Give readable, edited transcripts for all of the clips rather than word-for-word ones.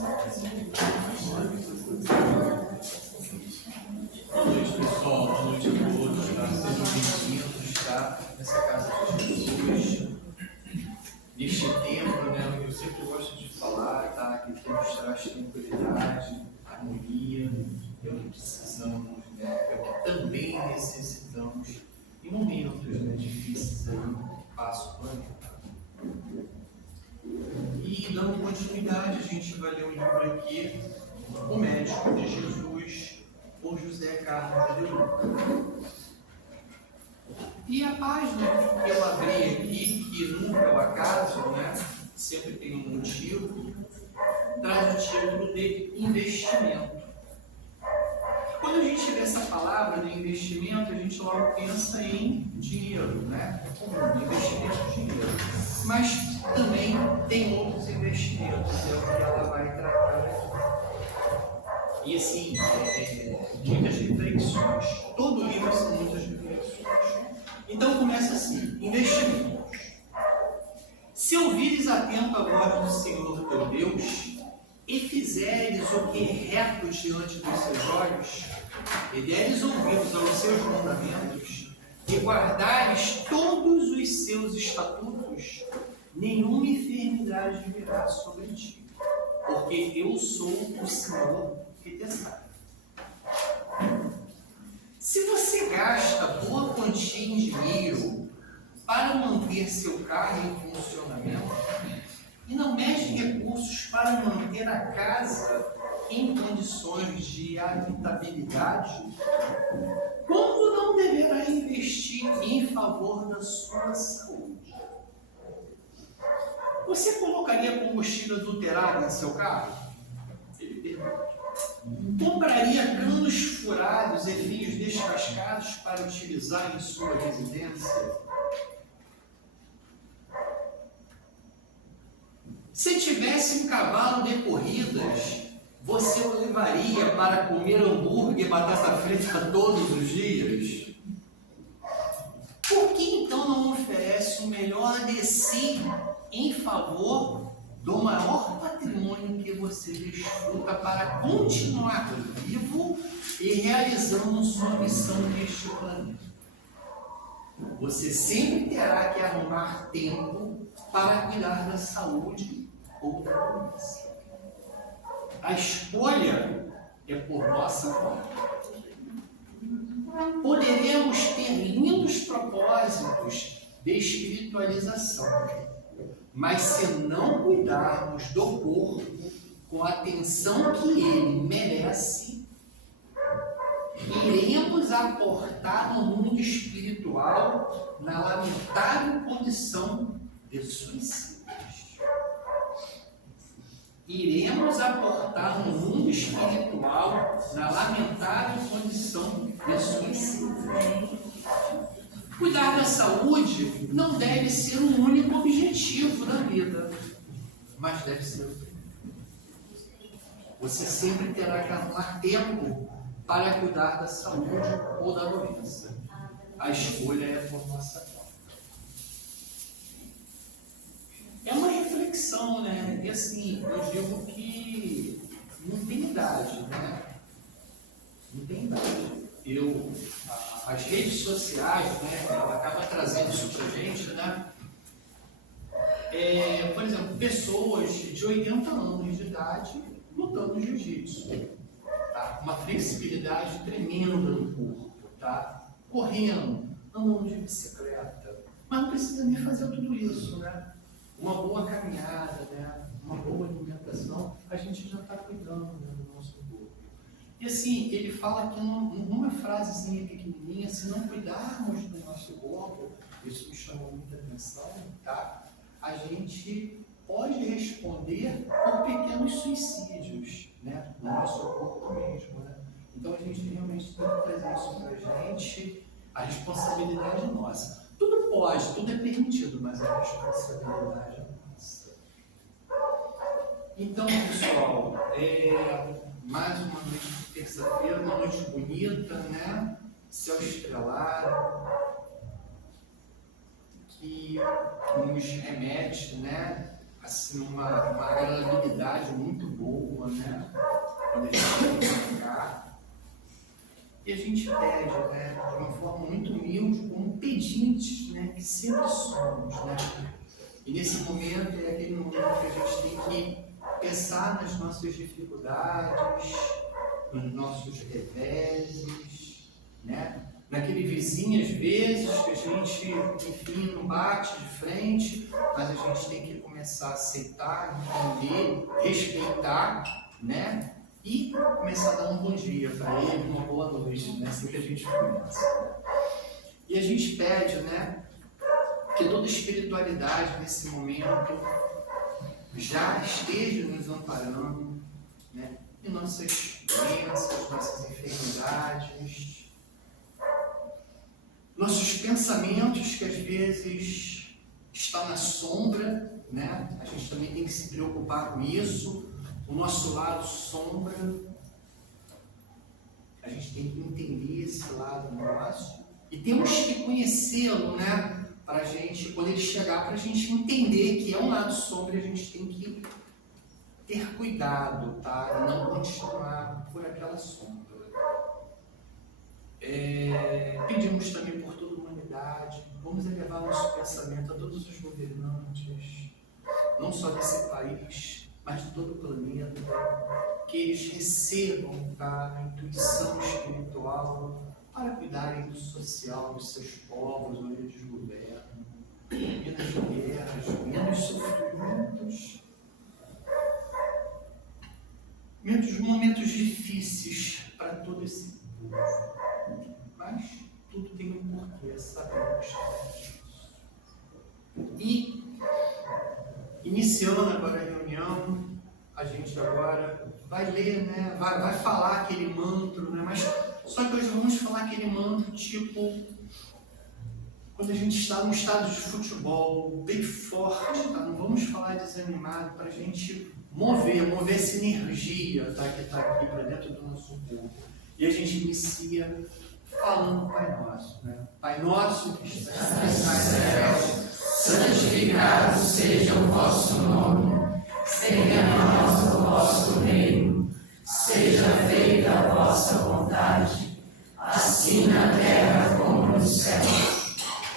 Boa noite, pessoal. Boa noite a todos. Tá? Sejam bem-vindos, tá? Nessa casa de Jesus. Neste tempo, né? Eu sempre gosto de falar, tá? Que temos que traz tranquilidade, harmonia. É o que precisamos, né? É o que também necessitamos em momentos, né, difíceis aí, passo por ano. E dando continuidade, a gente vai ler o livro aqui, O Médico de Jesus, por José Carlos de Luca. E a página que eu abri aqui, que nunca é o acaso, né? Sempre tem um motivo, traz o título de investimento. Quando a gente vê essa palavra de investimento, a gente logo pensa em dinheiro, né? É comum, investimento de dinheiro. Mas também tem outros investimentos, é o que ela vai tratar aqui. E assim, muitas reflexões. Todo livro são muitas reflexões. Então começa assim, investimentos. Se ouvires atento a voz do Senhor teu Deus, e fizeres o que é reto diante dos seus olhos, e deres ouvidos aos seus mandamentos, e guardares todos os seus estatutos, nenhuma enfermidade virá sobre ti, porque eu sou o Senhor que te sara. Se você gasta boa quantia em dinheiro para manter seu carro em funcionamento, e não mede recursos para manter a casa em condições de habitabilidade, como não deverá investir em favor da sua saúde? Você colocaria combustível adulterado em seu carro? Ele pergunta. Compraria canos furados e fios descascados para utilizar em sua residência? Se tivesse um cavalo de corridas, você o levaria para comer hambúrguer e batata frita todos os dias? Por que então não oferece o melhor de si em favor do maior patrimônio que você desfruta para continuar vivo e realizando sua missão neste planeta? Você sempre terá que arrumar tempo para cuidar da saúde ou da doença. A escolha é por nossa conta. Poderemos ter lindos propósitos de espiritualização, mas se não cuidarmos do corpo com a atenção que ele merece, iremos aportar no mundo espiritual na lamentável condição de suicídio. Iremos aportar no mundo espiritual na lamentável condição de suicídio. Cuidar da saúde não deve ser um único objetivo da vida, mas deve ser o primeiro. Você sempre terá que arrumar tempo para cuidar da saúde ou da doença. A escolha é por nossa conta. É uma reflexão, né? E assim, eu digo que não tem idade, né? Não tem idade. As redes sociais, né? Ela acaba trazendo isso pra gente, né? Por exemplo, pessoas de 80 anos de idade lutando jiu-jitsu. Tá? Uma flexibilidade tremenda no corpo, tá? Correndo, andando de bicicleta. Mas não precisa nem fazer tudo isso, né? Uma boa caminhada, né? Uma boa alimentação, a gente já está cuidando, né, do nosso corpo. E assim, ele fala aqui numa frasezinha pequenininha, se não cuidarmos do nosso corpo, isso me chamou muita atenção, tá? A gente pode responder por pequenos suicídios, né? No nosso corpo mesmo, né? Então a gente realmente tem que trazer isso para a gente, a responsabilidade é nossa. Tudo pode, tudo é permitido, mas a responsabilidade é nossa. Então, pessoal, mais uma noite de terça-feira, uma noite bonita, né? Céu estrelado, que nos remete, né, assim, uma agradabilidade muito boa, né? Quando a gente vem cá. E a gente pede, né, de uma forma muito humilde, como pedintes, né, que sempre somos, né? E nesse momento é aquele momento que a gente tem que pensar nas nossas dificuldades, nos nossos reveses, né? Naquele vizinho, às vezes, que a gente, enfim, não bate de frente, mas a gente tem que começar a aceitar, entender, respeitar, né? E começar a dar um bom dia para ele, uma boa noite, né? Assim que a gente começa. E a gente pede, né, que toda espiritualidade nesse momento já esteja nos amparando, né, em nossas doenças, nossas enfermidades, nossos pensamentos que às vezes estão na sombra, né? A gente também tem que se preocupar com isso. O nosso lado sombra, a gente tem que entender esse lado nosso e temos que conhecê-lo, né? Para a gente, quando ele chegar, para a gente entender que é um lado sombra, a gente tem que ter cuidado, tá? E não continuar por aquela sombra. Pedimos também por toda a humanidade, vamos elevar nosso pensamento a todos os governantes, não só desse país, mas de todo o planeta, que eles recebam, tá, a intuição espiritual para cuidarem do social dos seus povos, onde eles governam, menos guerras, menos sofrimentos, menos momentos difíceis para todo esse povo. Mas tudo tem um porquê, sabemos disso. E iniciando agora a reunião, a gente agora vai ler, né? vai falar aquele mantra, né? Mas só que hoje vamos falar aquele mantra tipo quando a gente está num estado de futebol bem forte, tá? Não vamos falar desanimado, para a gente mover essa energia, tá? Que está aqui para dentro do nosso corpo. E a gente inicia falando Pai Nosso, né? Pai Nosso que estás nos céus, santificado seja o vosso nome, venha a nós o vosso reino, seja feita a vossa vontade, assim na terra como no céu.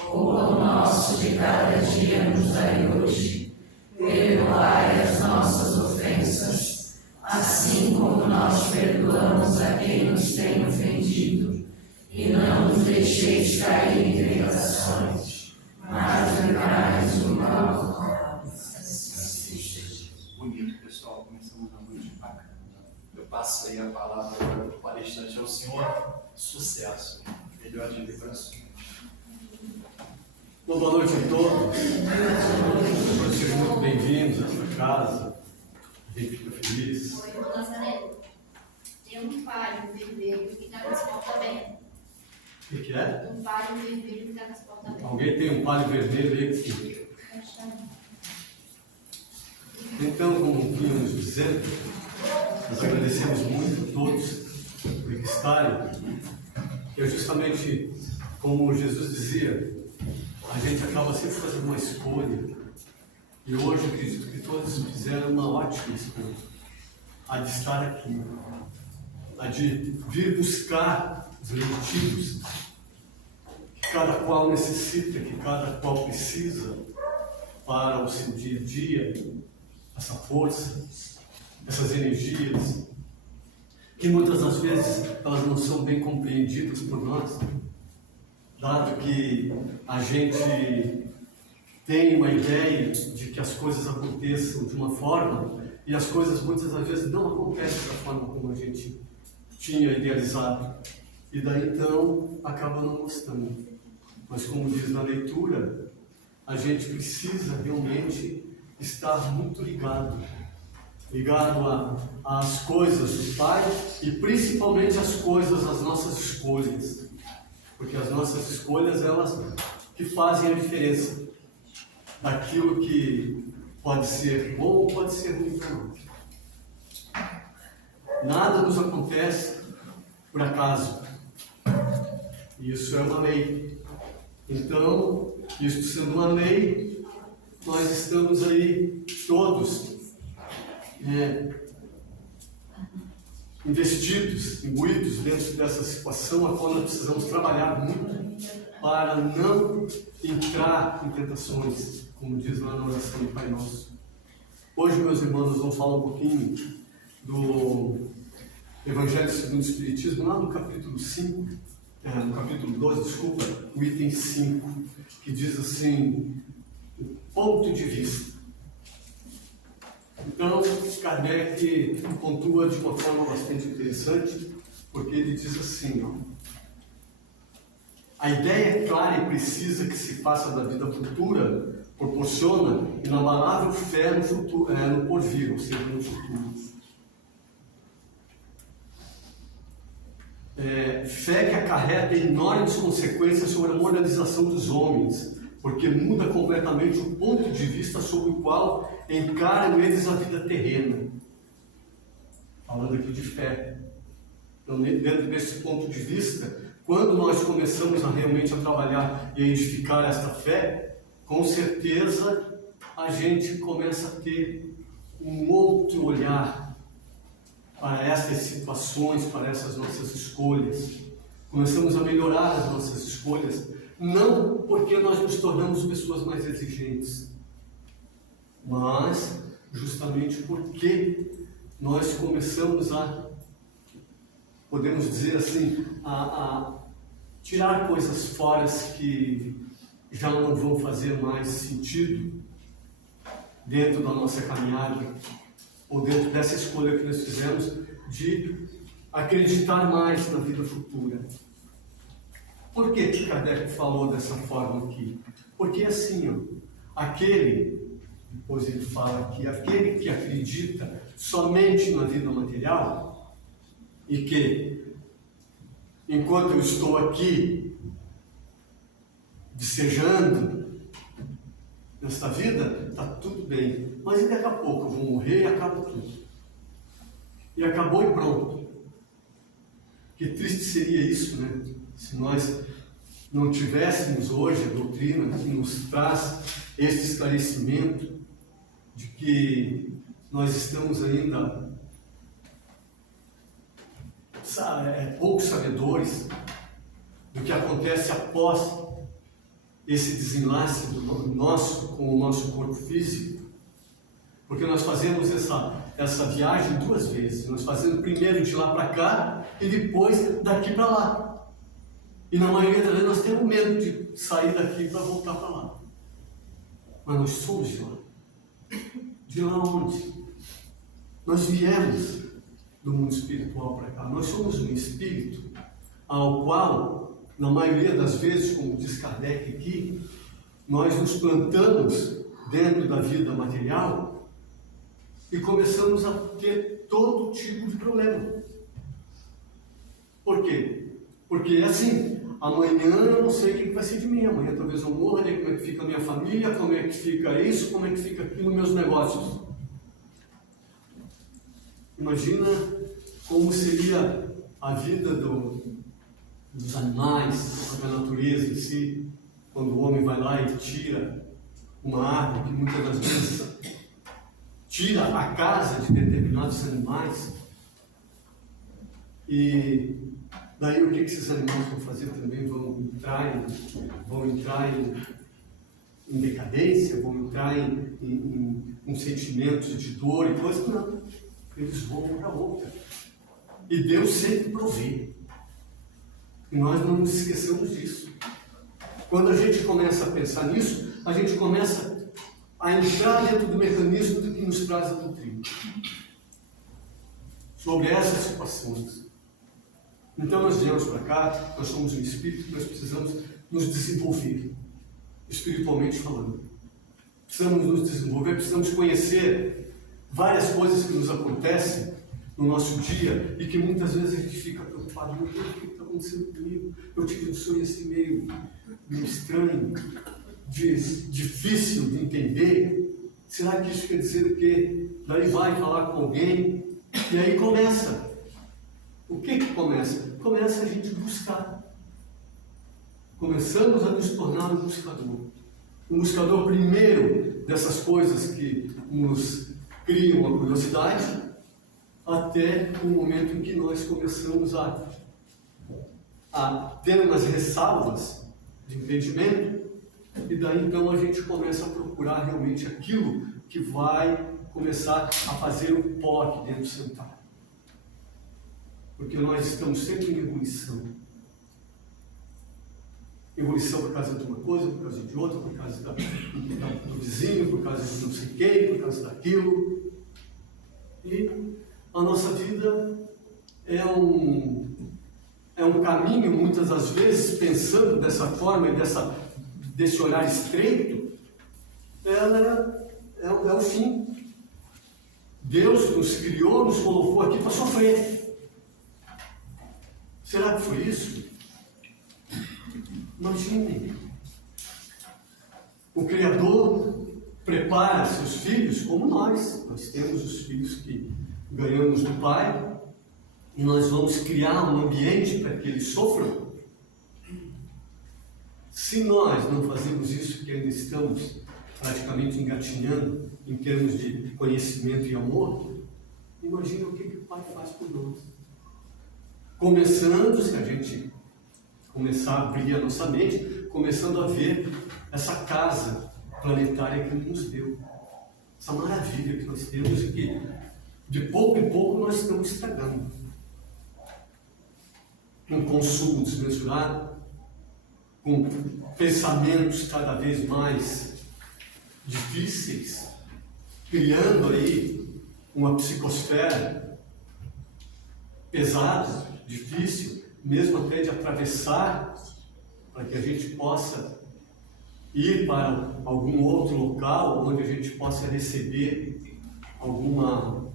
O pão nosso de cada dia nos dai hoje, perdoai as nossas ofensas, assim como nós perdoamos a quem nos tem ofendido, e não nos deixeis cair em tentações, mas livrai-nos do mal. Bonito, pessoal. Começamos a noite bacana. Eu passo aí a palavra para o palestrante ao senhor. Sucesso. Melhor de vibrações. Bom, boa noite a todos. Sejam muito bem-vindos à sua casa. A gente fica feliz. Oi, irmão Nazareno. Tem um palho vermelho que está com as portas abertas. O que é? Um palho vermelho que está com as portas abertas. Alguém tem um palho vermelho aí? Sim. Então, como vínhamos dizendo, nós agradecemos muito a todos por estarem. É justamente como Jesus dizia, a gente acaba sempre fazendo uma escolha. E hoje eu acredito que todos fizeram uma ótima escolha. A de estar aqui. A de vir buscar os objetivos que cada qual necessita, que cada qual precisa para o seu dia a dia, essa força, essas energias, que muitas das vezes elas não são bem compreendidas por nós, dado que a gente tem uma ideia de que as coisas aconteçam de uma forma e as coisas muitas das vezes não acontecem da forma como a gente tinha idealizado. E daí então acaba não gostando. Mas como diz na leitura, a gente precisa realmente estar muito ligado às coisas do Pai e principalmente às coisas, às nossas escolhas. Porque as nossas escolhas, elas que fazem a diferença daquilo que pode ser bom ou pode ser ruim para nós. Nada nos acontece por acaso. Isso é uma lei. Então, isso sendo uma lei, nós estamos aí todos investidos, imbuídos dentro dessa situação a qual nós precisamos trabalhar muito para não entrar em tentações, como diz lá na oração do Pai Nosso. Hoje, meus irmãos, nós vamos falar um pouquinho do Evangelho segundo o Espiritismo, lá no capítulo 5, no capítulo 12, desculpa, o item 5, que diz assim, o ponto de vista. Então, Kardec pontua de uma forma bastante interessante, porque ele diz assim, a ideia clara e precisa que se faça da vida futura proporciona inabalável fé no futuro, no porvir, ou seja, no futuro. Fé que acarreta enormes consequências sobre a moralização dos homens, porque muda completamente o ponto de vista sobre o qual encaram eles a vida terrena. Falando aqui de fé. Então, dentro desse ponto de vista, quando nós começamos realmente a trabalhar e a edificar esta fé, com certeza a gente começa a ter um outro olhar para essas situações, para essas nossas escolhas. Começamos a melhorar as nossas escolhas, não porque nós nos tornamos pessoas mais exigentes, mas justamente porque nós começamos a, podemos dizer assim, a tirar coisas fora que já não vão fazer mais sentido dentro da nossa caminhada, ou dentro dessa escolha que nós fizemos de acreditar mais na vida futura. Por que Kardec falou dessa forma aqui? Porque assim, depois ele fala aqui, aquele que acredita somente na vida material e que, enquanto eu estou aqui desejando nesta vida, está tudo bem, mas daqui a pouco eu vou morrer e acaba tudo. E acabou e pronto. Que triste seria isso, né? Se nós não tivéssemos hoje a doutrina que nos traz esse esclarecimento de que nós estamos ainda poucos sabedores do que acontece após esse desenlace com o nosso corpo físico, porque nós fazemos essa viagem duas vezes. Nós fazemos primeiro de lá para cá e depois daqui para lá. E na maioria das vezes nós temos medo de sair daqui para voltar para lá. Mas nós somos de lá. De lá onde? Nós viemos do mundo espiritual para cá. Nós somos um espírito ao qual, na maioria das vezes, como diz Kardec aqui, nós nos plantamos dentro da vida material e começamos a ter todo tipo de problema. Por quê? Porque é assim, amanhã eu não sei o que vai ser de mim, amanhã talvez eu morra, como é que fica a minha família, como é que fica isso, como é que fica aquilo, meus negócios. Imagina como seria a vida dos animais, da natureza em si, quando o homem vai lá e tira uma árvore, que muitas das vezes tira a casa de determinados animais, e daí o que esses animais vão fazer também? Vão entrar em decadência, vão entrar em sentimentos de dor e coisas? Não, eles vão para outra. E Deus sempre provê. E nós não nos esqueçamos disso. Quando a gente começa a pensar nisso, a gente começa a entrar dentro do mecanismo do que nos traz a doutrina. Sobre essas situações. Então nós viemos para cá, nós somos um espírito, nós precisamos nos desenvolver, espiritualmente falando. Precisamos nos desenvolver, precisamos conhecer várias coisas que nos acontecem no nosso dia e que muitas vezes a gente fica preocupado. Meu Deus, o que está acontecendo comigo? Eu tive um sonho assim meio estranho, difícil de entender. Será que isso quer dizer o quê? Daí vai falar com alguém e aí começa. O que começa? Começa a gente buscar. Começamos a nos tornar um buscador. um buscador primeiro dessas coisas que nos criam a curiosidade, até o momento em que nós começamos a ter umas ressalvas de entendimento, e daí então a gente começa a procurar realmente aquilo que vai começar a fazer o pó aqui dentro sentar. Porque nós estamos sempre em ebulição. Ebulição por causa de uma coisa, por causa de outra, por causa do vizinho, por causa de não sei quem, por causa daquilo. E a nossa vida é um caminho, muitas das vezes, pensando dessa forma e desse olhar estreito, ela é o fim. Deus nos criou, nos colocou aqui para sofrer. Será que foi isso? Imaginem. O Criador prepara seus filhos como nós. Nós temos os filhos que ganhamos do Pai e nós vamos criar um ambiente para que eles sofram. Se nós não fazemos isso, que ainda estamos praticamente engatinhando em termos de conhecimento e amor, imagina o que o Pai faz por nós. Começando, se a gente começar a abrir a nossa mente, começando a ver essa casa planetária que Ele nos deu. Essa maravilha que nós temos e que, de pouco em pouco, nós estamos estragando. Com consumo desmesurado, com pensamentos cada vez mais difíceis, criando aí uma psicosfera pesada, difícil, mesmo até de atravessar, para que a gente possa ir para algum outro local onde a gente possa receber alguma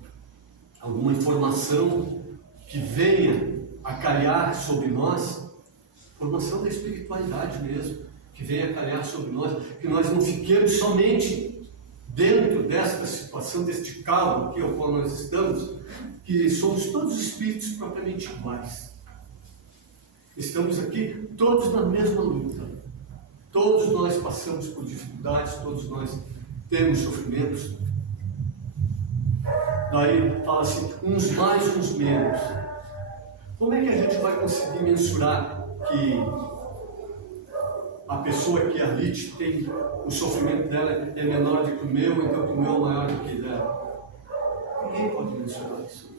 informação que venha a calhar sobre nós, formação da espiritualidade mesmo, que venha a calhar sobre nós, que nós não fiquemos somente dentro desta situação, deste caldo aqui ao qual nós estamos, que somos todos espíritos propriamente iguais. Estamos aqui todos na mesma luta. Todos nós passamos por dificuldades, todos nós temos sofrimentos. Daí fala assim, uns mais, uns menos. Como é que a gente vai conseguir mensurar que a pessoa que ali tem o sofrimento dela é menor do que o meu, então que o meu é maior do que o dela? Ninguém pode mensurar isso.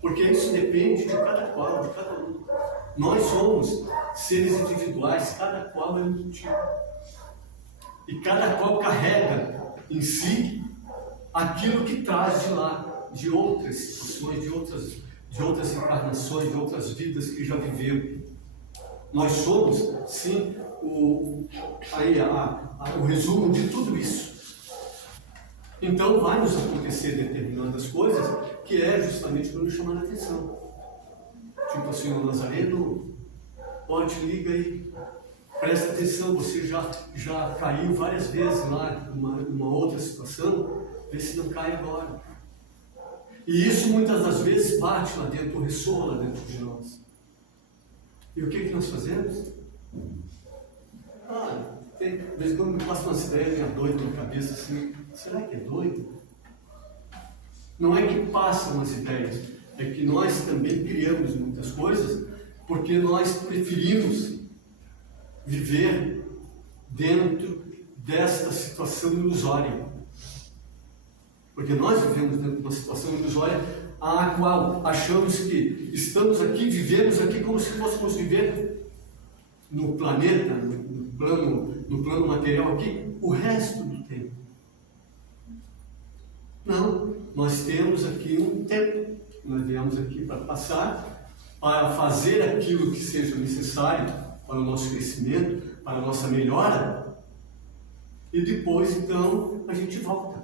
Porque isso depende de cada qual, de cada um. Nós somos seres individuais, cada qual é um tipo. E cada qual carrega em si aquilo que traz de lá, de outras situações, de outras encarnações, de outras vidas que já viveu. Nós somos, sim, o resumo de tudo isso. Então vai nos acontecer determinadas coisas que é justamente para nos chamar a atenção. Tipo assim, o Nazareno, pode, liga aí, presta atenção, você já caiu várias vezes lá numa outra situação, vê se não cai agora. E isso muitas das vezes bate lá dentro, ressoa lá dentro de nós. E o que nós fazemos? De vez em quando me passa umas ideias meio doidas na cabeça assim, será que é doido? Não é que passam umas ideias, é que nós também criamos muitas coisas porque nós preferimos viver dentro desta situação ilusória. Porque nós vivemos dentro de uma situação ilusória a qual achamos que estamos aqui, vivemos aqui como se fôssemos viver no planeta, no plano material aqui, o resto do tempo. Não, nós temos aqui um tempo. Nós viemos aqui para passar, para fazer aquilo que seja necessário para o nosso crescimento, para a nossa melhora, e depois, então, a gente volta.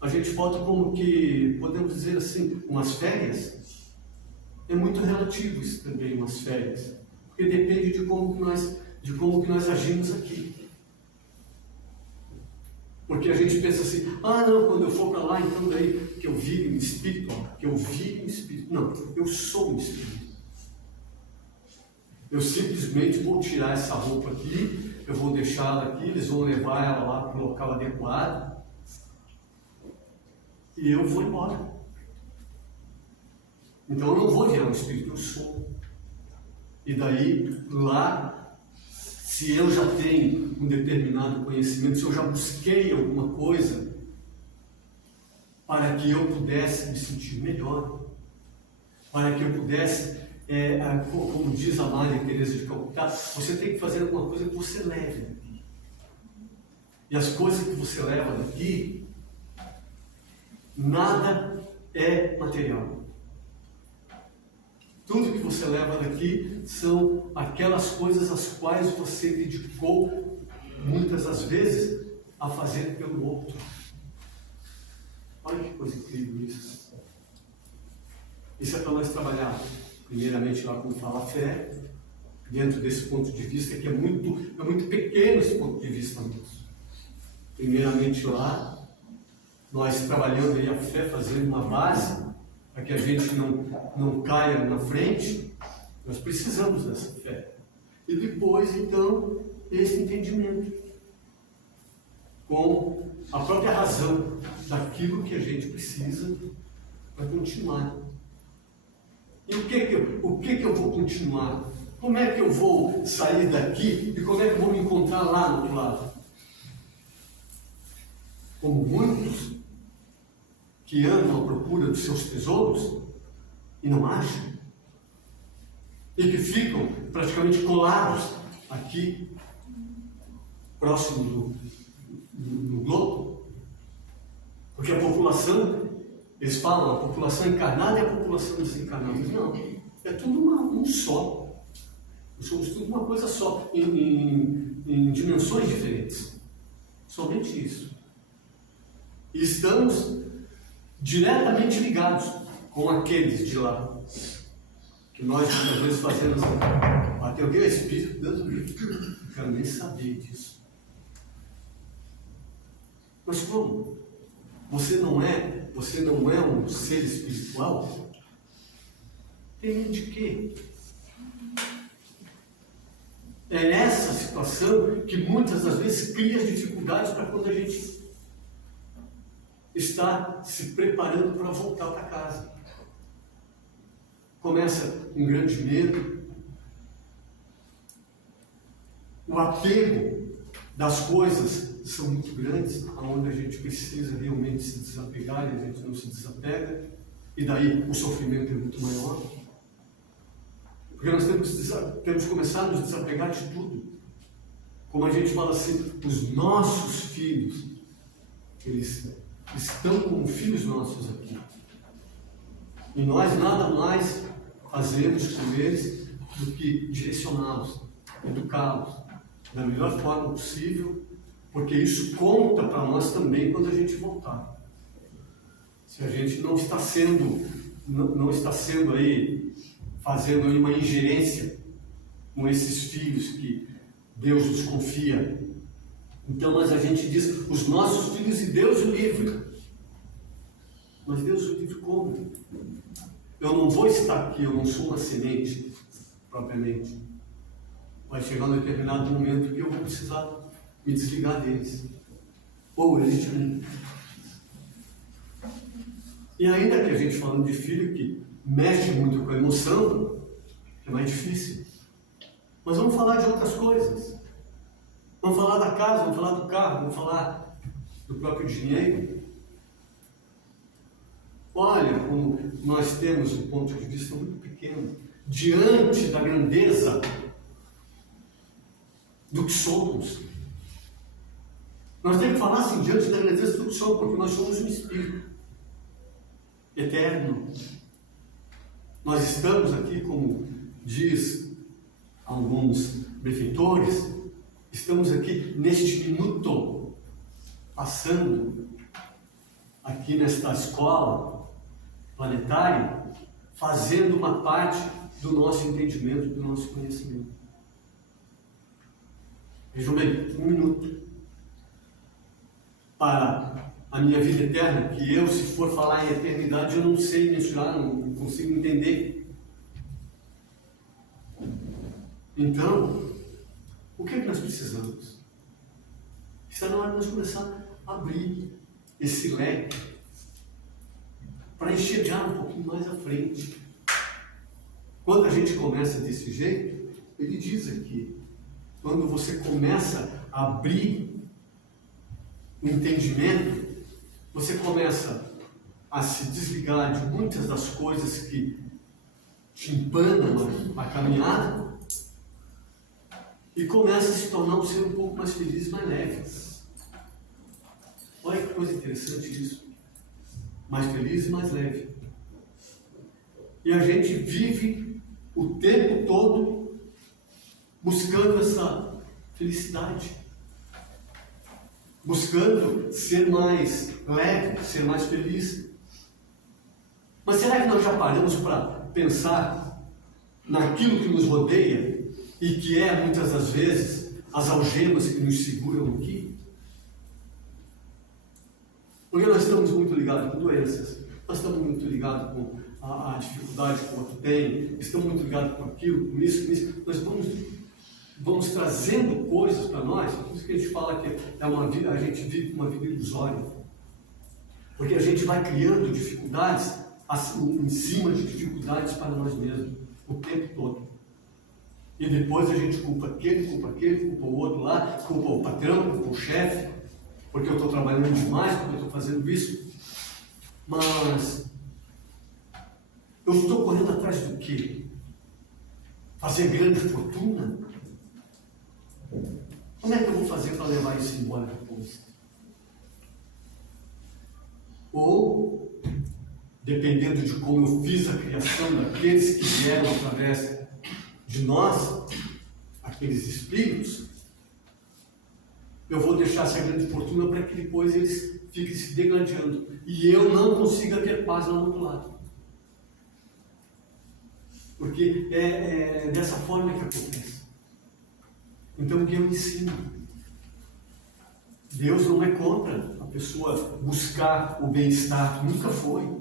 A gente volta como que, podemos dizer assim, umas férias. É muito relativo isso também, umas férias, porque depende de como que nós agimos aqui. Porque a gente pensa assim, não, quando eu for para lá, então daí que eu vive um espírito, que eu vive um espírito. Não, eu sou um espírito. Eu simplesmente vou tirar essa roupa aqui, eu vou deixá-la aqui, eles vão levar ela lá para o local adequado e eu vou embora. Então eu não vou virar um espírito, eu sou. E daí, lá, se eu já tenho um determinado conhecimento, se eu já busquei alguma coisa para que eu pudesse me sentir melhor, para que eu pudesse, como diz a Maria Teresa de Calcutá, você tem que fazer alguma coisa que você leve daqui. E as coisas que você leva daqui, nada é material. Tudo que você leva daqui são aquelas coisas às quais você dedicou, muitas das vezes, a fazer pelo outro. Olha que coisa incrível isso. Isso é para nós trabalhar, primeiramente, lá como fala a fé, dentro desse ponto de vista, que é muito pequeno esse ponto de vista nosso. Primeiramente lá, nós trabalhando aí a fé, fazendo uma base, para que a gente não caia na frente, nós precisamos dessa fé. E depois, então, esse entendimento, com a própria razão daquilo que a gente precisa para continuar. E o que eu vou continuar? Como é que eu vou sair daqui e como é que eu vou me encontrar lá no outro lado? Como muitos que andam à procura dos seus tesouros e não acham, e que ficam praticamente colados aqui, próximo do globo, porque a população, eles falam, a população encarnada e a população desencarnada. Não, é tudo um só. Nós somos tudo uma coisa só, em dimensões diferentes. Somente isso. E estamos diretamente ligados com aqueles de lá, que nós muitas vezes fazemos a teoria espírita, Deus me livre, não quero nem saber disso. Mas como? Você não é um ser espiritual? Tem medo de quê? É essa situação que muitas das vezes cria dificuldades para quando a gente está se preparando para voltar para casa. Começa um grande medo, o apego das coisas são muito grandes, onde a gente precisa realmente se desapegar e a gente não se desapega, e daí o sofrimento é muito maior. Porque nós temos que começar a nos desapegar de tudo. Como a gente fala assim, os nossos filhos, eles estão como filhos nossos aqui. E nós nada mais fazemos com eles do que direcioná-los, educá-los da melhor forma possível, porque isso conta para nós também quando a gente voltar. Se a gente não está sendo aí, fazendo aí uma ingerência com esses filhos que Deus nos confia. Então, mas a gente diz, os nossos filhos e Deus o livre. Mas Deus o livre como? Eu não vou estar aqui, eu não sou uma semente, propriamente. Vai chegar um determinado momento que eu vou precisar me desligar deles. Ou eles de mim. E ainda que a gente falando de filho que mexe muito com a emoção, é mais difícil. Mas vamos falar de outras coisas. Vamos falar da casa, vamos falar do carro, vamos falar do próprio dinheiro. Olha como nós temos um ponto de vista muito pequeno diante da grandeza do que somos. Nós temos que falar assim, diante da grandeza do que somos, porque nós somos um espírito eterno. Nós estamos aqui, como diz alguns benfeitores, estamos aqui neste minuto, passando aqui nesta escola planetária, fazendo uma parte do nosso entendimento, do nosso conhecimento. Vejam bem, 1 minuto para a minha vida eterna, que eu, se for falar em eternidade, eu não sei mensurar, não consigo entender. Então, O que é que nós precisamos? Está na hora de nós começar a abrir esse leque para enxergar um pouquinho mais à frente. Quando a gente começa desse jeito, ele diz aqui, quando você começa a abrir o entendimento, você começa a se desligar de muitas das coisas que te empanam a caminhada e começa a se tornar um ser um pouco mais feliz, mais leve. Olha que coisa interessante isso. Mais feliz e mais leve. E a gente vive o tempo todo buscando essa felicidade. Buscando ser mais leve, ser mais feliz. Mas será que nós já paramos para pensar naquilo que nos rodeia e que é, muitas das vezes, as algemas que nos seguram aqui? Porque nós estamos muito ligados com doenças, nós estamos muito ligados com a dificuldade que o outro tem, estamos muito ligados com aquilo, com isso. Nós vamos trazendo coisas para nós, por isso que a gente fala que é uma vida, a gente vive uma vida ilusória. Porque a gente vai criando dificuldades em cima de dificuldades para nós mesmos, o tempo todo. E depois a gente culpa aquele, culpa o outro lá, culpa o patrão, culpa o chefe, porque eu estou trabalhando demais, porque eu estou fazendo isso. Mas eu estou correndo atrás do quê? Fazer grande fortuna? Como é que eu vou fazer para levar isso embora depois? Ou, dependendo de como eu fiz a criação daqueles que vieram através de nós, aqueles espíritos, eu vou deixar essa grande fortuna para que depois eles fiquem se degladiando e eu não consiga ter paz lá do outro lado. Porque é dessa forma que acontece. Então, o que eu ensino? Deus não é contra a pessoa buscar o bem-estar, nunca foi.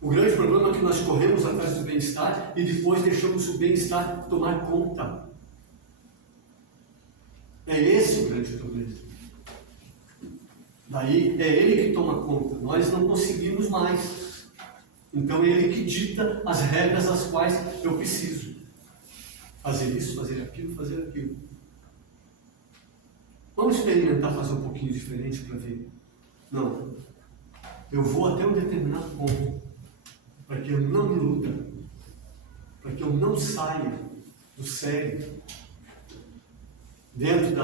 O grande problema é que nós corremos atrás do bem-estar e depois deixamos o bem-estar tomar conta. É esse o grande problema. Daí é ele que toma conta, nós não conseguimos mais. Então é ele que dita as regras às quais eu preciso fazer isso, fazer aquilo, fazer aquilo. Vamos experimentar fazer um pouquinho diferente para ver. Não, eu vou até um determinado ponto, para que eu não me iluda, para que eu não saia do sério, dentro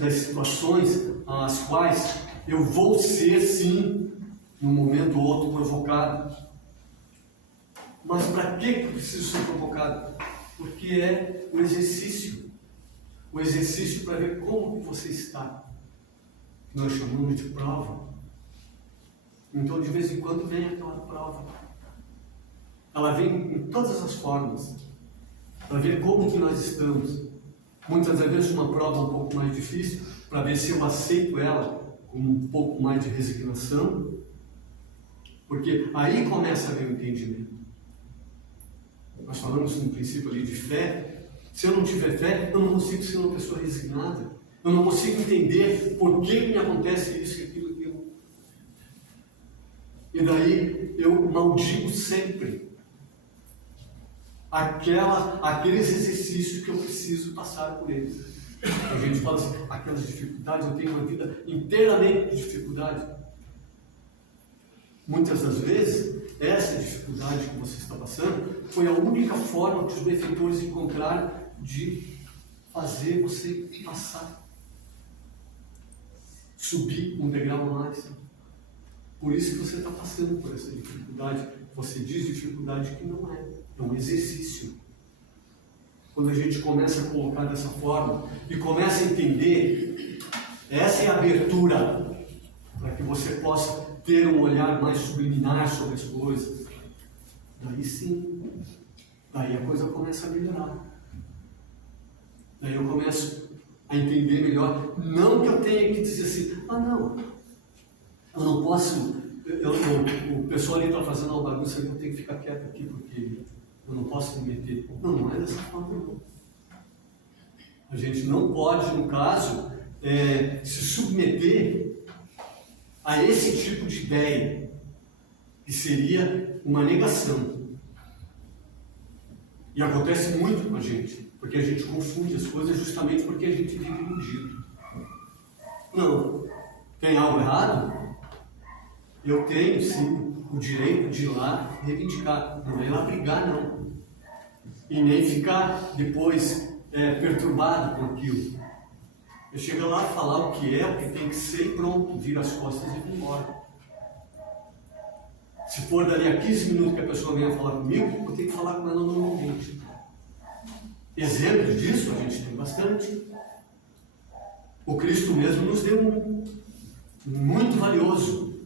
das situações às quais eu vou ser, sim, num momento ou outro provocado. Mas para que eu preciso ser provocado? Porque é o exercício para ver como você está, que nós chamamos de prova. Então, de vez em quando, vem aquela prova. Ela vem em todas as formas, para ver como que nós estamos. Muitas vezes uma prova um pouco mais difícil, para ver se eu aceito ela com um pouco mais de resignação, porque aí começa a haver o entendimento. Nós falamos no princípio ali de fé. Se eu não tiver fé, eu não consigo ser uma pessoa resignada. Eu não consigo entender por que me acontece isso e aquilo. E daí eu maldigo sempre aqueles exercícios que eu preciso passar por eles. A gente fala assim, aquelas dificuldades, eu tenho uma vida inteiramente de dificuldade. Muitas das vezes, essa dificuldade que você está passando foi a única forma que os benfeitores encontraram de fazer você passar, subir um degrau a mais. Por isso que você está passando por essa dificuldade. Você diz dificuldade que não é um exercício. Quando a gente começa a colocar dessa forma e começa a entender, essa é a abertura para que você possa ter um olhar mais subliminar sobre as coisas. Daí sim, daí a coisa começa a melhorar. Daí eu começo a entender melhor. Não que eu tenha que dizer assim, não, eu não posso, o pessoal ali está fazendo uma bagunça, eu tenho que ficar quieto aqui porque eu não posso me meter. Não é dessa forma não. A gente não pode, no caso, se submeter a esse tipo de ideia, que seria uma negação. E acontece muito com a gente, porque a gente confunde as coisas justamente porque a gente vive iludido. Não. Tem algo errado? Eu tenho, sim, o direito de ir lá reivindicar. Não é ir lá brigar, não. E nem ficar depois perturbado com aquilo. Eu chego lá, falar o que tem que ser e pronto, vira as costas e vou embora. Se for dali a 15 minutos que a pessoa venha falar comigo, eu tenho que falar com ela normalmente. Exemplos disso a gente tem bastante. O Cristo mesmo nos deu um muito valioso.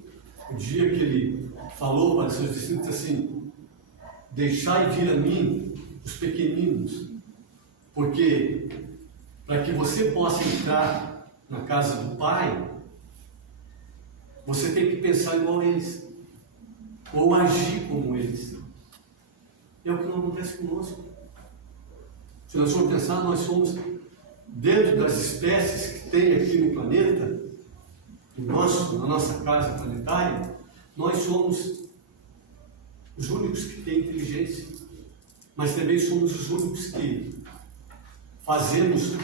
O dia que ele falou para os seus discípulos assim: deixai vir a mim os pequeninos, porque para que você possa entrar na casa do Pai, você tem que pensar igual a eles, ou agir como eles. É o que não acontece conosco. Se nós formos pensar, nós somos, dentro das espécies que tem aqui no planeta, na nossa casa planetária, nós somos os únicos que têm inteligência, mas também somos os únicos que fazemos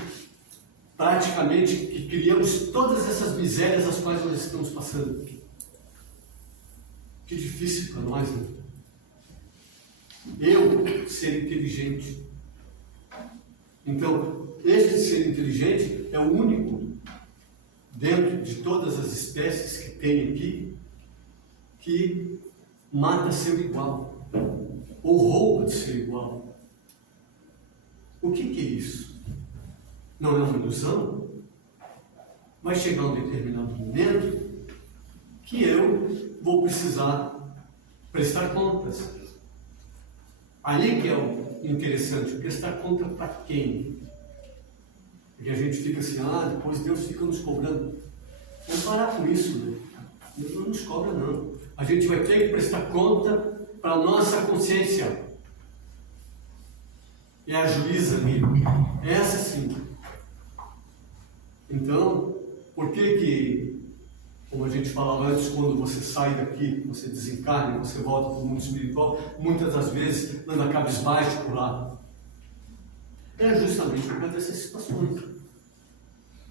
praticamente, que criamos todas essas misérias às quais nós estamos passando. Que difícil para nós, né? Eu ser inteligente. Então, este ser inteligente é o único, dentro de todas as espécies que tem aqui, que mata seu igual, ou rouba de seu igual. O que é isso? Não é uma ilusão? Vai chegar um determinado momento que eu vou precisar prestar contas. Aí que é o interessante, prestar conta para quem? Porque a gente fica assim, depois Deus fica nos cobrando. Vamos parar com isso, né? Deus não nos cobra, não. A gente vai ter que prestar conta para a nossa consciência. É a juíza amigo. Essa sim. Então, por que, como a gente falava antes, quando você sai daqui, você desencarna, você volta para o mundo espiritual, muitas das vezes anda cabisbaixo por lá? É justamente por causa dessas situações.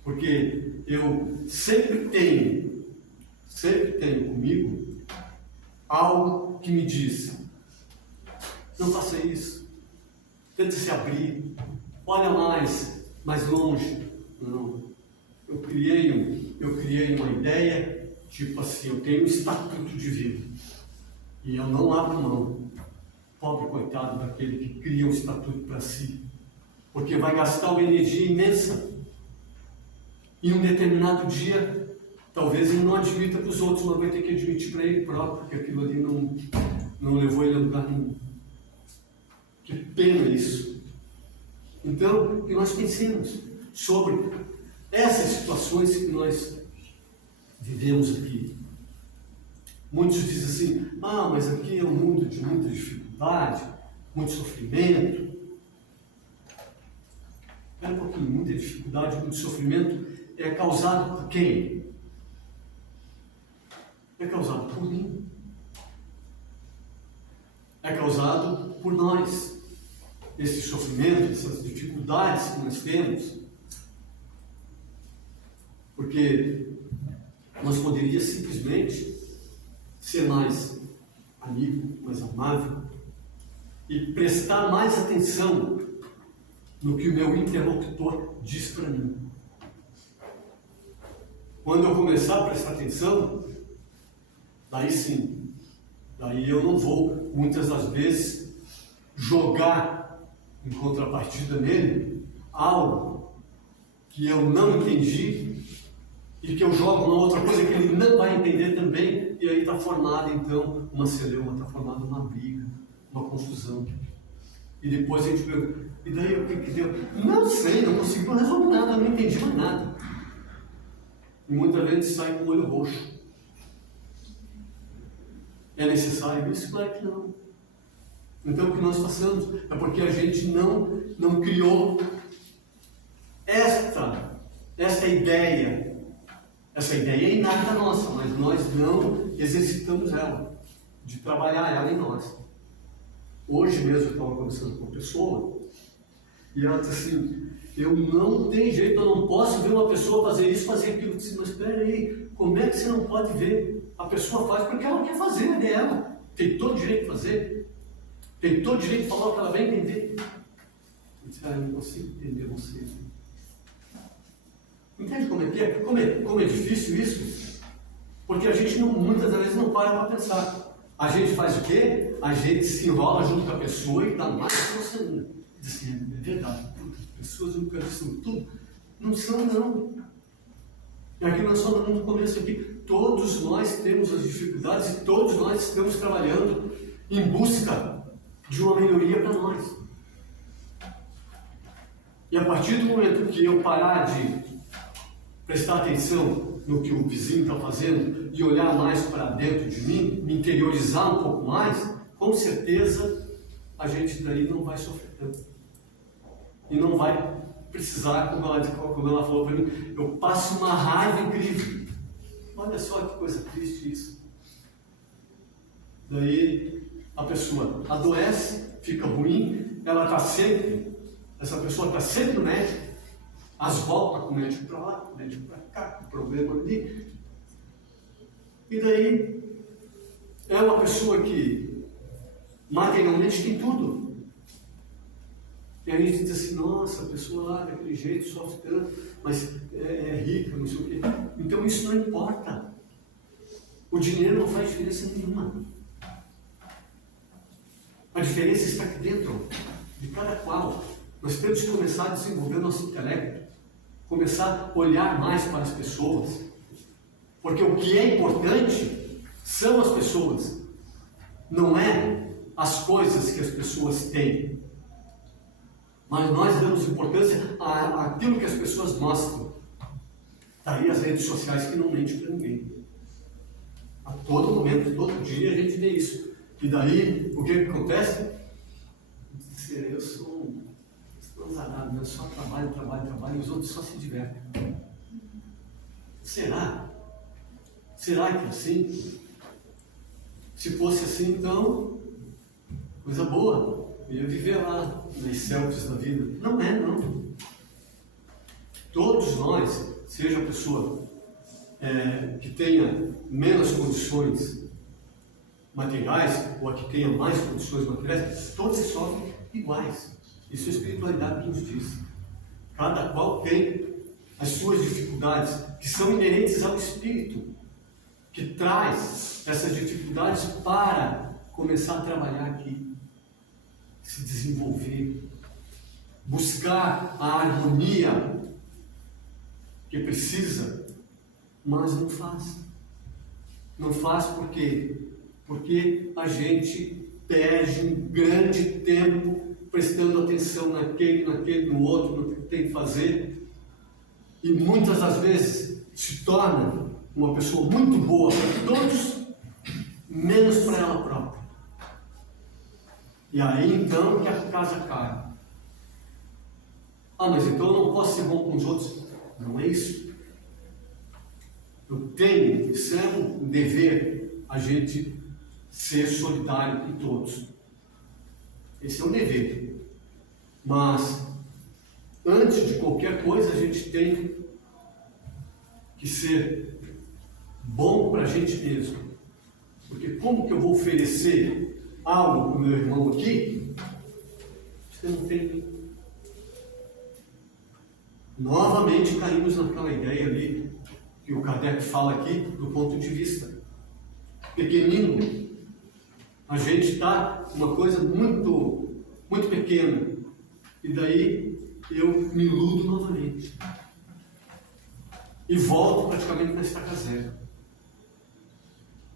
Porque eu sempre tenho comigo algo que me diz: não faça isso, tente se abrir, olha mais longe. Não. Eu criei uma ideia, tipo assim, eu tenho um estatuto de vida, e eu não abro mão. Pobre coitado daquele que cria um estatuto para si, porque vai gastar uma energia imensa. Em um determinado dia, talvez ele não admita para os outros, mas vai ter que admitir para ele próprio, porque aquilo ali não levou ele a lugar nenhum. Que pena isso. Então, que nós pensemos sobre essas situações que nós vivemos aqui. Muitos dizem assim: mas aqui é um mundo de muita dificuldade, muito sofrimento. Espera um pouquinho, muita dificuldade, muito sofrimento é causado por quem? É causado por mim. É causado por nós. Esse sofrimento, essas dificuldades que nós temos. Porque nós poderíamos simplesmente ser mais amigo, mais amável e prestar mais atenção no que o meu interlocutor diz para mim. Quando eu começar a prestar atenção, daí sim, daí eu não vou, muitas das vezes, jogar em contrapartida nele algo que eu não entendi e que eu jogo uma outra coisa que ele não vai entender também, e aí está formada então uma celeuma, está formada uma briga, uma confusão. E depois a gente pergunta: e daí o que deu? Não sei, não consegui resolver nada, não entendi mais nada. E muitas vezes sai com o olho roxo. É necessário isso? Claro que não. Então o que nós passamos é porque a gente não criou essa ideia é inata nossa, mas nós não exercitamos ela, de trabalhar ela em nós. Hoje mesmo eu estava conversando com uma pessoa, e ela disse assim, eu não tenho jeito, eu não posso ver uma pessoa fazer isso, fazer aquilo. Eu disse, mas espera aí, como é que você não pode ver? A pessoa faz porque ela quer fazer, é dela. Tem todo direito de fazer. Tem todo direito de falar o que ela vai entender. Eu disse, eu não consigo entender você. Entende como é que é? Como é difícil isso? Porque a gente muitas vezes não para para pensar. A gente faz o quê? A gente se enrola junto com a pessoa e dá mais força ainda. Diz assim, é verdade, as pessoas nunca são tudo. Não são, não. E aqui nós falamos no começo aqui, todos nós temos as dificuldades e todos nós estamos trabalhando em busca de uma melhoria para nós. E a partir do momento que eu parar de prestar atenção no que o vizinho está fazendo e olhar mais para dentro de mim, me interiorizar um pouco mais, com certeza a gente daí não vai sofrer tanto. E não vai precisar, como ela falou para mim, eu passo uma raiva incrível. Olha só que coisa triste isso. Daí a pessoa adoece, fica ruim, essa pessoa está sempre no médico, as voltas com o médico para lá, com o médico para cá, com o problema ali. E daí é uma pessoa que materialmente tem tudo. E aí a gente diz assim, nossa, a pessoa lá daquele jeito sofre tanto, mas é rica, não sei o quê. Então isso não importa. O dinheiro não faz diferença nenhuma. A diferença está aqui dentro de cada qual. Nós temos que começar a desenvolver nosso intelecto, começar a olhar mais para as pessoas. Porque o que é importante são as pessoas, não é as coisas que as pessoas têm. Mas nós damos importância àquilo que as pessoas mostram. Daí as redes sociais que não mentem para ninguém. A todo momento, todo dia a gente vê isso. E daí, o que acontece? Eu sou um azarado, eu só trabalho, e os outros só se divertem. Será? Será que é assim? Se fosse assim, então, coisa boa. Eu ia viver lá, nas selfies da vida. Não é, não. Todos nós, seja a pessoa que tenha menos condições materiais, ou a que tenha mais condições materiais, todos sofrem iguais. Isso é a espiritualidade nos diz. Cada qual tem as suas dificuldades, que são inerentes ao espírito, que traz essas dificuldades para começar a trabalhar aqui. Se desenvolver, buscar a harmonia que precisa, mas não faz. Não faz porque a gente perde um grande tempo prestando atenção naquele, no outro, no que tem que fazer, e muitas das vezes se torna uma pessoa muito boa para todos, menos para ela própria. E aí então que a casa cai. Mas então eu não posso ser bom com os outros. Não é isso. Eu tenho, isso é um dever, a gente ser solidário com todos. Esse é um dever. Mas, antes de qualquer coisa, a gente tem que ser bom para a gente mesmo. Porque como que eu vou oferecer algo para o meu irmão aqui, você não tem. Novamente caímos naquela ideia ali, que o Kardec fala aqui, do ponto de vista pequenino. A gente está uma coisa muito, muito pequena, e daí eu me iludo novamente. E volto praticamente na estaca zero.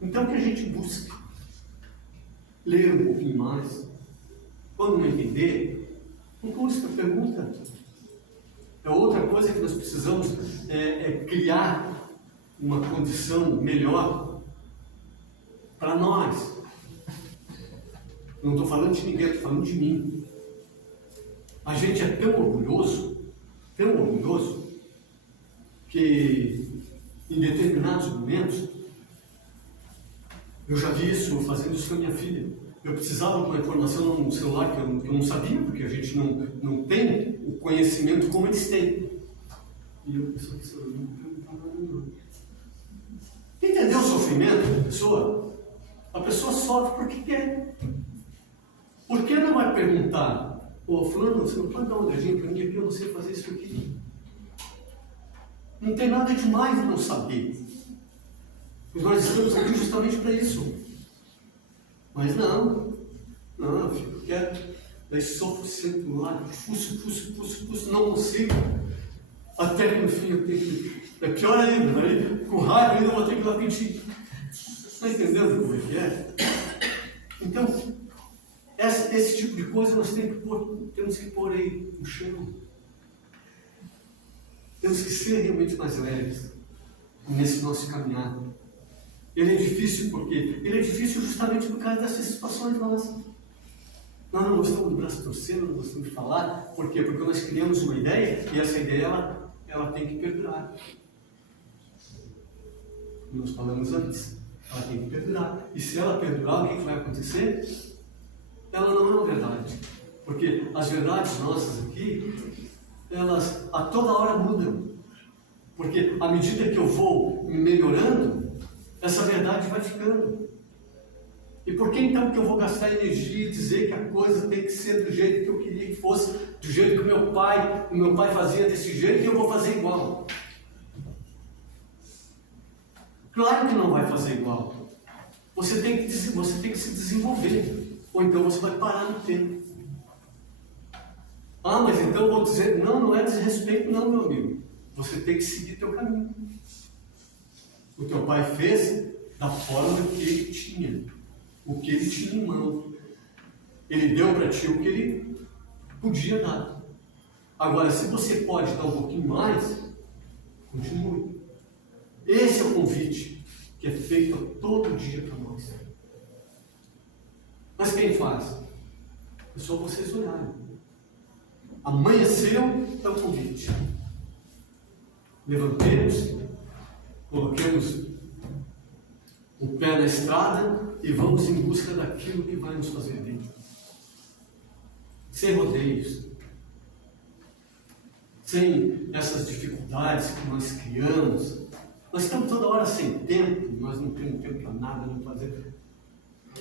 Então o que a gente busca? Ler um pouquinho mais. Quando não entender, não custa, pergunta. É outra coisa que nós precisamos criar uma condição melhor para nós. Não estou falando de ninguém, estou falando de mim. A gente é tão orgulhoso tão orgulhoso que em determinados momentos, eu já vi isso fazendo isso com a minha filha. Eu precisava de uma informação no celular que eu não sabia, porque a gente não tem o conhecimento como eles têm. E eu pensava, não. Entendeu o sofrimento da pessoa? A pessoa sofre porque quer. Por que não vai perguntar? Ô, fulano, você não pode dar uma olhadinha para mim aqui, eu não sei fazer isso aqui. Não tem nada demais de não saber. Porque nós estamos aqui justamente para isso. Mas não, eu fico quieto. Daí sofro sempre do lado, fuço, não consigo. Até que no fim eu tenho que. É pior ainda, aí com raiva ainda eu vou ter que ir lá pedir. Está entendendo como é que é? Então, esse tipo de coisa nós temos que pôr aí no chão. Temos que ser realmente mais leves nesse nosso caminhar. Ele é difícil porque? Ele é difícil justamente por causa dessas situações nossas. Nós não gostamos de braço torcendo, não gostamos de falar. Por quê? Porque nós criamos uma ideia e essa ideia ela tem que perdurar. Como nós falamos antes, ela tem que perdurar. E se ela perdurar, o que vai acontecer? Ela não é uma verdade. Porque as verdades nossas aqui, elas a toda hora mudam. Porque à medida que eu vou melhorando, essa verdade vai ficando. E por que então que eu vou gastar energia e dizer que a coisa tem que ser do jeito que eu queria que fosse, do jeito que o meu pai fazia desse jeito, e eu vou fazer igual? Claro que não vai fazer igual. Você tem que se desenvolver. Ou então você vai parar no tempo. Ah, mas então eu vou dizer, não é desrespeito não, meu amigo. Você tem que seguir teu caminho. O teu pai fez da forma que ele tinha. O que ele tinha em mão. Ele deu para ti o que ele podia dar. Agora, se você pode dar um pouquinho mais, continue. Esse é o convite que é feito todo dia para nós. Mas quem faz? É só vocês olharem. Amanheceu é o convite. Levantemos, coloquemos o pé na estrada e vamos em busca daquilo que vai nos fazer bem. Sem rodeios. Sem essas dificuldades que nós criamos. Nós estamos toda hora sem tempo, nós não temos tempo para nada, não fazer.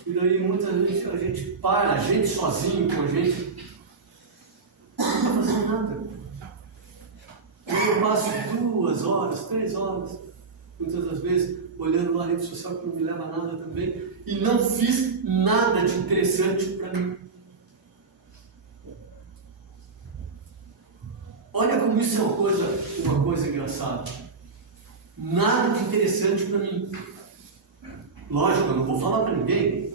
E daí muitas vezes a gente para, a gente sozinho com a gente, não está fazendo nada. Eu passo 2 horas, 3 horas, muitas das vezes, olhando lá a rede social que não me leva a nada também, e não fiz nada de interessante para mim. Olha como isso é uma coisa engraçada. Nada de interessante para mim. Lógico, eu não vou falar para ninguém,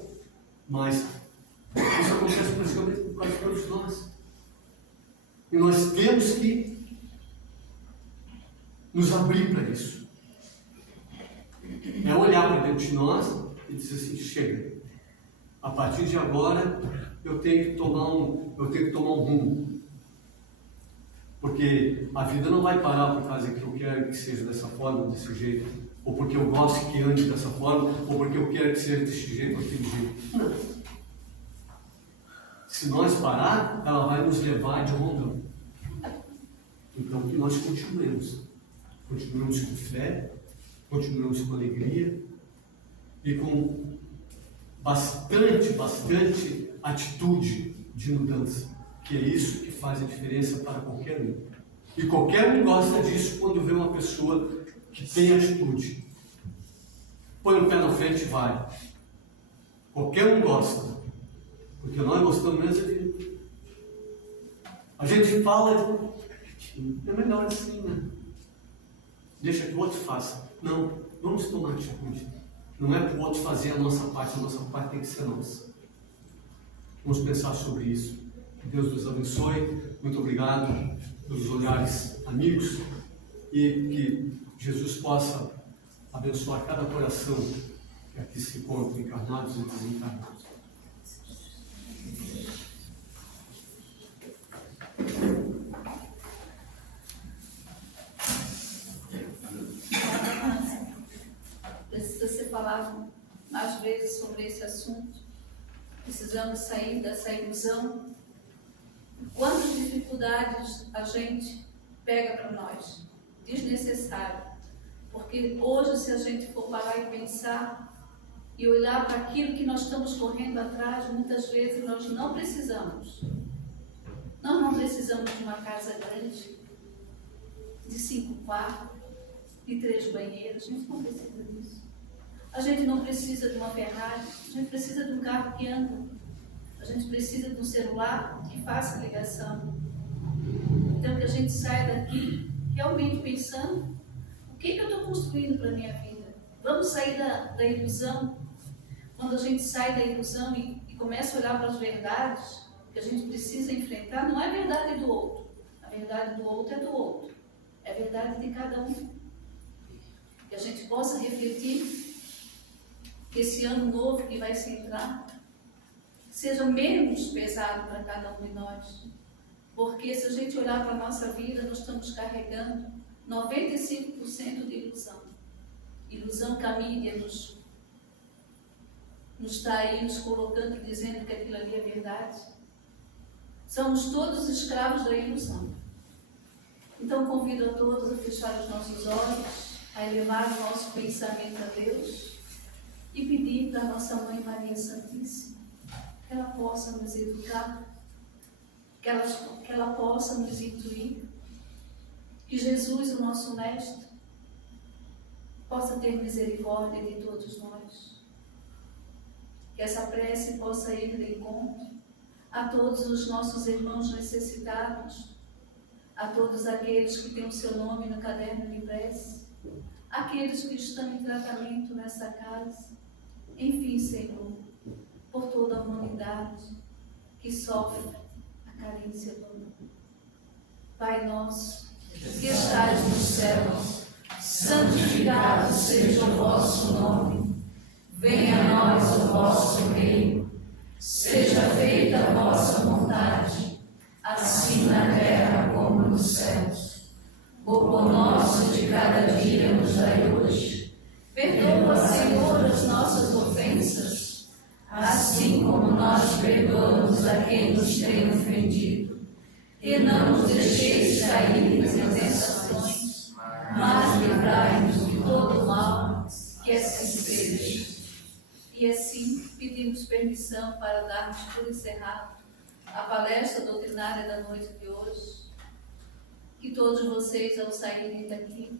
mas isso acontece praticamente com quase todos nós. E nós temos que nos abrir para isso. É olhar para dentro de nós e dizer assim, chega. A partir de agora eu tenho que tomar um rumo. Porque a vida não vai parar por causa que eu quero que seja dessa forma, desse jeito, ou porque eu gosto que ande dessa forma, ou porque eu quero que seja desse jeito ou daquele jeito. Não. Se nós parar, ela vai nos levar de rondão. Então que nós continuemos com fé, continuemos com alegria e com bastante atitude de mudança. Que é isso que faz a diferença para qualquer um. E qualquer um gosta disso quando vê uma pessoa que tem atitude. Põe o pé na frente e vai. Qualquer um gosta. Porque nós gostamos mesmo de... A gente fala, é melhor assim, né? Deixa que o outro faça. Não, vamos tomar atitude. Não é para o outro fazer a nossa parte tem que ser nossa. Vamos pensar sobre isso. Que Deus nos abençoe. Muito obrigado pelos olhares amigos e que Jesus possa abençoar cada coração que aqui se encontra, encarnados e desencarnados. falado mais vezes sobre esse assunto. Precisamos sair dessa ilusão. Quantas dificuldades a gente pega para nós, desnecessário. Porque hoje, se a gente for parar e pensar e olhar para aquilo que nós estamos correndo atrás, muitas vezes nós não precisamos. Nós não precisamos de uma casa grande, de 5 quartos, de 3 banheiros. A gente não precisa disso. A gente não precisa de uma Ferrari, a gente precisa de um carro que anda. A gente precisa de um celular que faça ligação. Então, que a gente saia daqui realmente pensando o que eu estou construindo para a minha vida. Vamos sair da ilusão. Quando a gente sai da ilusão e começa a olhar para as verdades que a gente precisa enfrentar, não é a verdade do outro. A verdade do outro é do outro. É a verdade de cada um. Que a gente possa refletir que esse ano novo que vai se entrar seja menos pesado para cada um de nós. Porque se a gente olhar para a nossa vida, nós estamos carregando 95% de ilusão. Ilusão que a mídia nos está aí nos colocando e dizendo que aquilo ali é verdade. Somos todos escravos da ilusão. Então convido a todos a fechar os nossos olhos, a elevar o nosso pensamento a Deus e pedir para a nossa Mãe Maria Santíssima que ela possa nos educar, que ela possa nos intuir, que Jesus, o nosso Mestre, possa ter misericórdia de todos nós, que essa prece possa ir de encontro a todos os nossos irmãos necessitados, a todos aqueles que têm o seu nome no caderno de prece, aqueles que estão em tratamento nessa casa, enfim, Senhor, por toda a humanidade que sofre a carência do amor. Pai nosso, que estais nos céus, santificado seja o vosso nome. Venha a nós o vosso reino. Seja feita a vossa vontade, assim na terra como nos céus. O pão nosso de cada dia nos dai hoje. Perdoa, Senhor, as nossas ofensas, assim como nós perdoamos a quem nos tem ofendido. E não nos deixeis cair em tentações, mas livrai-nos de todo mal, que assim seja. E assim pedimos permissão para darmos por encerrado a palestra doutrinária da noite de hoje. Que todos vocês, ao saírem daqui,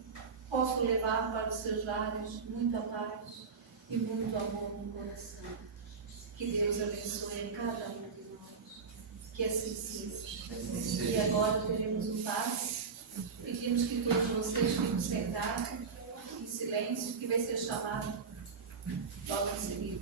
possam levar para os seus lares muita paz e muito amor no coração. Que Deus abençoe a cada um de nós. Que assim seja. E agora teremos um passe. Pedimos que todos vocês fiquem sentados, em silêncio, que vai ser chamado logo em seguida.